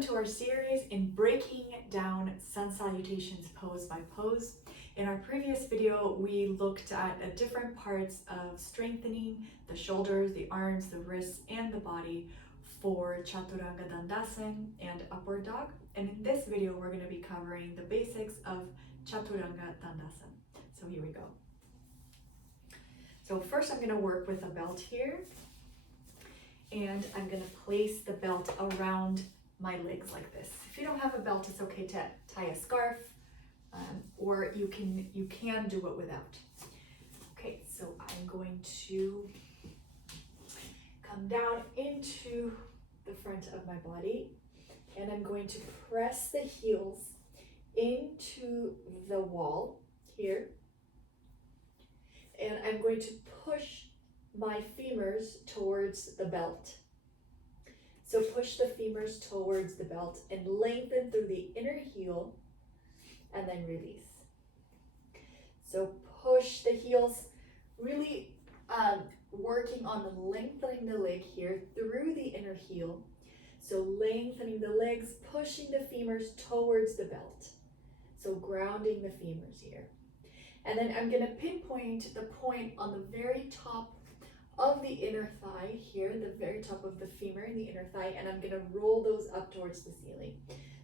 To our series in breaking down sun salutations pose by pose. In our previous video, we looked at different parts of strengthening the shoulders, the arms, the wrists, and the body for Chaturanga Dandasana and upward dog. And in this video, we're going to be covering the basics of Chaturanga Dandasana. So here we go. So first I'm going to work with a belt here, and I'm going to place the belt around my legs like this. If you don't have a belt, it's okay to tie a scarf, or you can do it without. Okay, so I'm going to come down into the front of my body, and I'm going to press the heels into the wall here, and I'm going to push my femurs towards the belt. So push the femurs towards the belt and lengthen through the inner heel and then release. So push the heels, really working on the lengthening the leg here through the inner heel. So lengthening the legs, pushing the femurs towards the belt. So grounding the femurs here. And then I'm going to pinpoint the point on the very top of the inner thigh here, the very top of the femur and the inner thigh, and I'm going to roll those up towards the ceiling.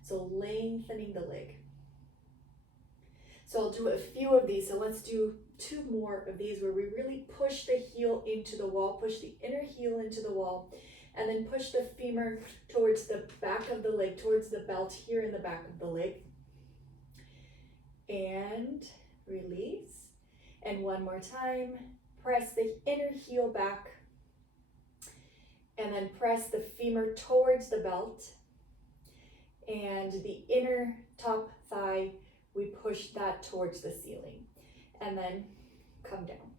So lengthening the leg. So I'll do a few of these. So let's do 2 more of these where we really push the heel into the wall, push the inner heel into the wall, and then push the femur towards the back of the leg, towards the belt here in the back of the leg. And release. And one more time. Press the inner heel back, and then press the femur towards the belt, and the inner top thigh, we push that towards the ceiling, and then come down.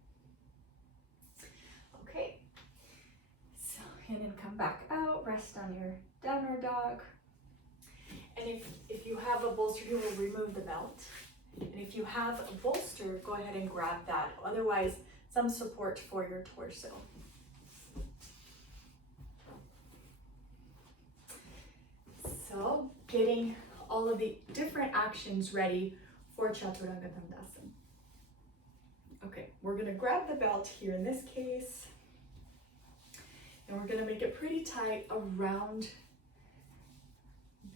Okay, so, and then come back out, rest on your downward dog, and if you have a bolster, you will remove the belt, and if you have a bolster, go ahead and grab that, otherwise some support for your torso. So, getting all of the different actions ready for Chaturanga Dandasana. Okay, we're going to grab the belt here in this case, and we're going to make it pretty tight around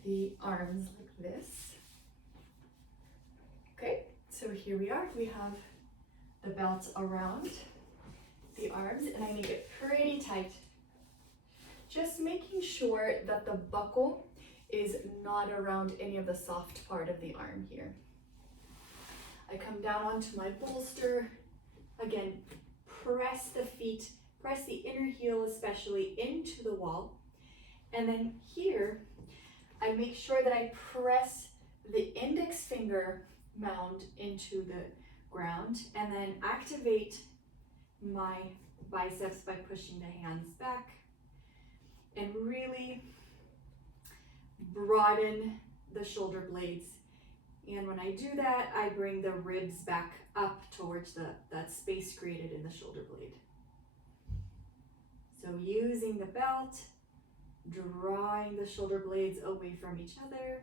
the arms like this. Okay, so here we are. We have the belt around the arms, and I make it pretty tight. Just making sure that the buckle is not around any of the soft part of the arm here. I come down onto my bolster. Again, press the feet, press the inner heel especially into the wall. And then here, I make sure that I press the index finger mound into the ground, and then activate my biceps by pushing the hands back and really broaden the shoulder blades. And when I do that, I bring the ribs back up towards that space created in the shoulder blade. So using the belt, drawing the shoulder blades away from each other,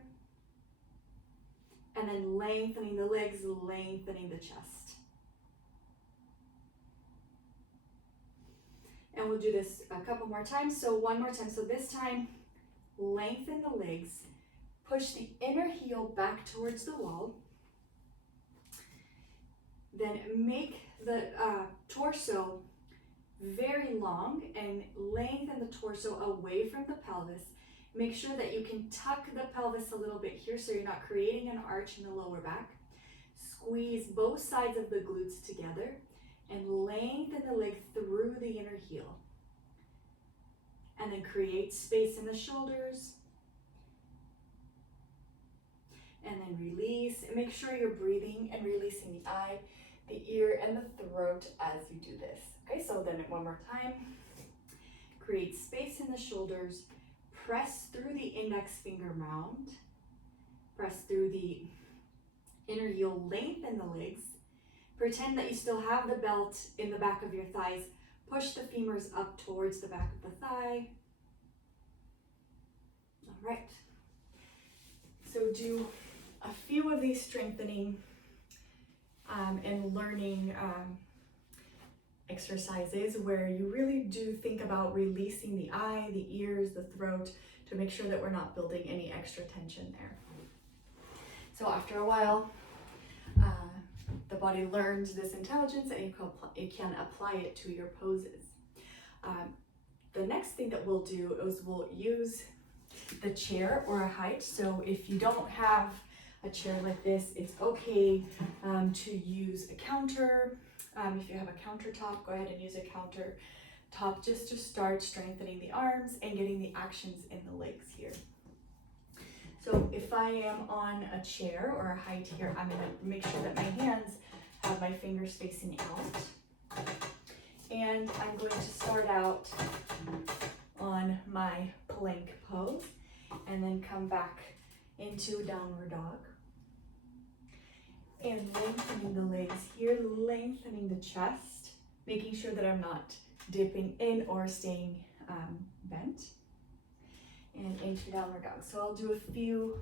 and then lengthening the legs, lengthening the chest. And we'll do this a couple more times. So one more time. So this time, lengthen the legs, push the inner heel back towards the wall. Then make the torso very long and lengthen the torso away from the pelvis. Make sure that you can tuck the pelvis a little bit here so you're not creating an arch in the lower back. Squeeze both sides of the glutes together and lengthen the leg through the inner heel. And then create space in the shoulders. And then release. And make sure you're breathing and releasing the eye, the ear, and the throat as you do this. Okay, so then one more time. Create space in the shoulders. Press through the index finger mound, press through the inner heel, lengthen the legs, pretend that you still have the belt in the back of your thighs, push the femurs up towards the back of the thigh. All right, So do a few of these strengthening and learning exercises where you really do think about releasing the eye, the ears, the throat to make sure that we're not building any extra tension there. So after a while, the body learns this intelligence and you can apply it to your poses. The next thing that we'll do is we'll use the chair or a height. So if you don't have a chair like this, it's okay to use a counter. If you have a countertop, go ahead and use a countertop just to start strengthening the arms and getting the actions in the legs here. So if I am on a chair or a height here, I'm going to make sure that my hands have my fingers facing out. And I'm going to start out on my plank pose and then come back into downward dog. And lengthening the legs here, lengthening the chest, making sure that I'm not dipping in or staying bent. And into downward dog. So I'll do a few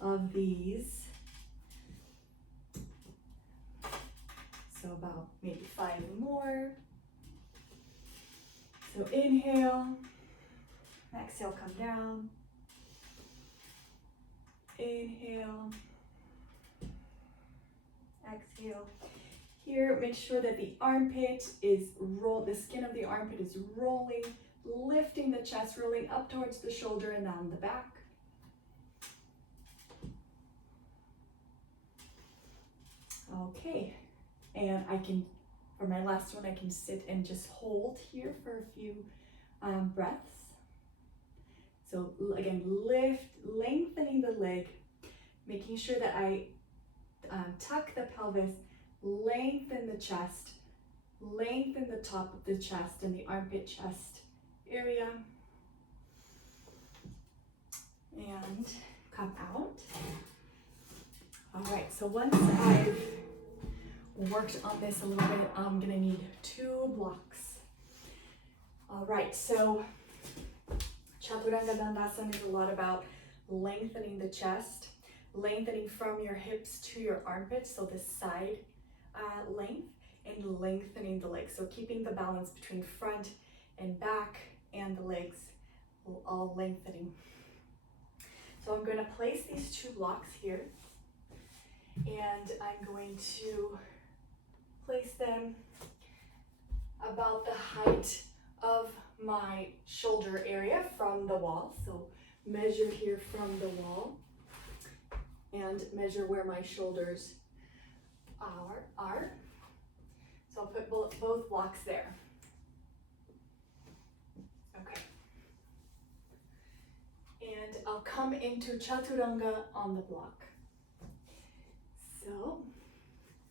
of these. So about maybe 5 more. So inhale, exhale, come down. Inhale, exhale. Here, make sure that the armpit is the skin of the armpit is rolling, lifting the chest, rolling up towards the shoulder and down the back. Okay, and for my last one, I can sit and just hold here for a few breaths. So again, lengthening the leg, making sure that I tuck the pelvis, lengthen the chest, lengthen the top of the chest and the armpit chest area. And come out. All right, so once I've worked on this a little bit, I'm gonna need 2 blocks. All right, so Chaturanga Dandasana is a lot about lengthening the chest, lengthening from your hips to your armpits, so this side length, and lengthening the legs. So keeping the balance between front and back and the legs all lengthening. So I'm going to place these 2 blocks here, and I'm going to place them about the height of my shoulder area from the wall. So measure here from the wall and measure where my shoulders are. So I'll put both blocks there. Okay. And I'll come into Chaturanga on the block. So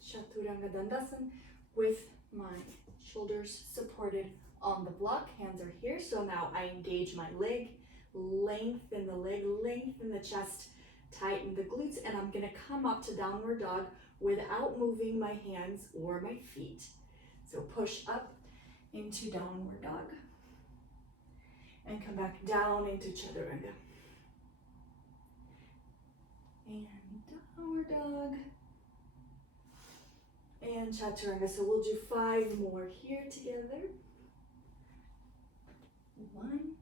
Chaturanga Dandasana with my shoulders supported on the block, hands are here. So now I engage my leg, lengthen the leg, lengthen the chest, tighten the glutes, and I'm gonna come up to downward dog without moving my hands or my feet. So push up into downward dog and come back down into Chaturanga. And downward dog and Chaturanga. So we'll do 5 more here together. 1,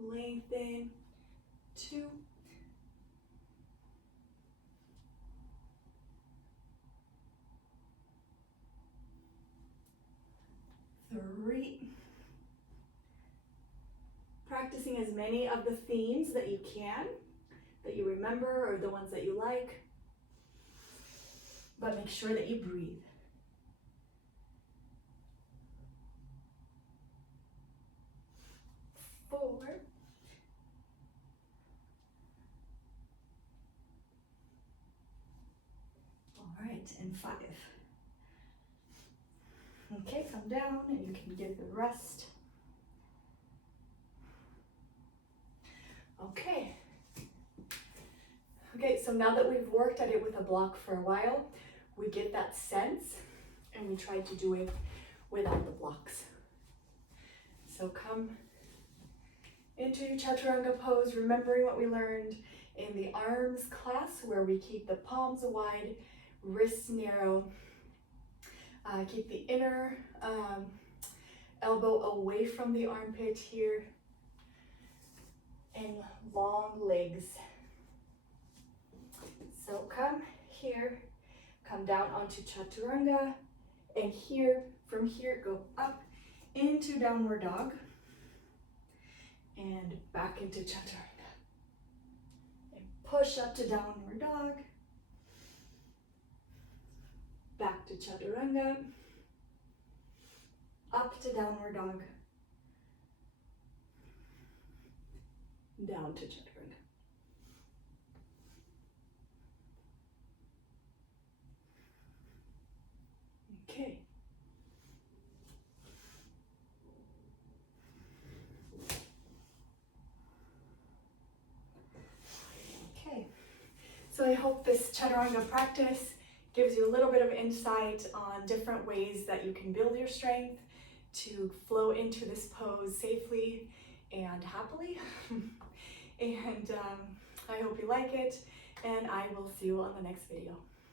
lengthen, 2, 3. Practicing as many of the themes that you can, that you remember, or the ones that you like, but make sure that you breathe. 4. All right, and 5. Okay, come down and you can give the rest. Okay. Okay, so now that we've worked at it with a block for a while, we get that sense and we try to do it without the blocks. So come into Chaturanga pose, remembering what we learned in the arms class, where we keep the palms wide, wrists narrow, keep the inner elbow away from the armpit here, and long legs. So come here, come down onto Chaturanga, and here, from here, go up into downward dog, and back into Chaturanga. And push up to downward dog, back to Chaturanga, up to downward dog, down to Chaturanga. Okay. Okay. So I hope this Chaturanga practice gives you a little bit of insight on different ways that you can build your strength to flow into this pose safely and happily. And I hope you like it, and I will see you on the next video.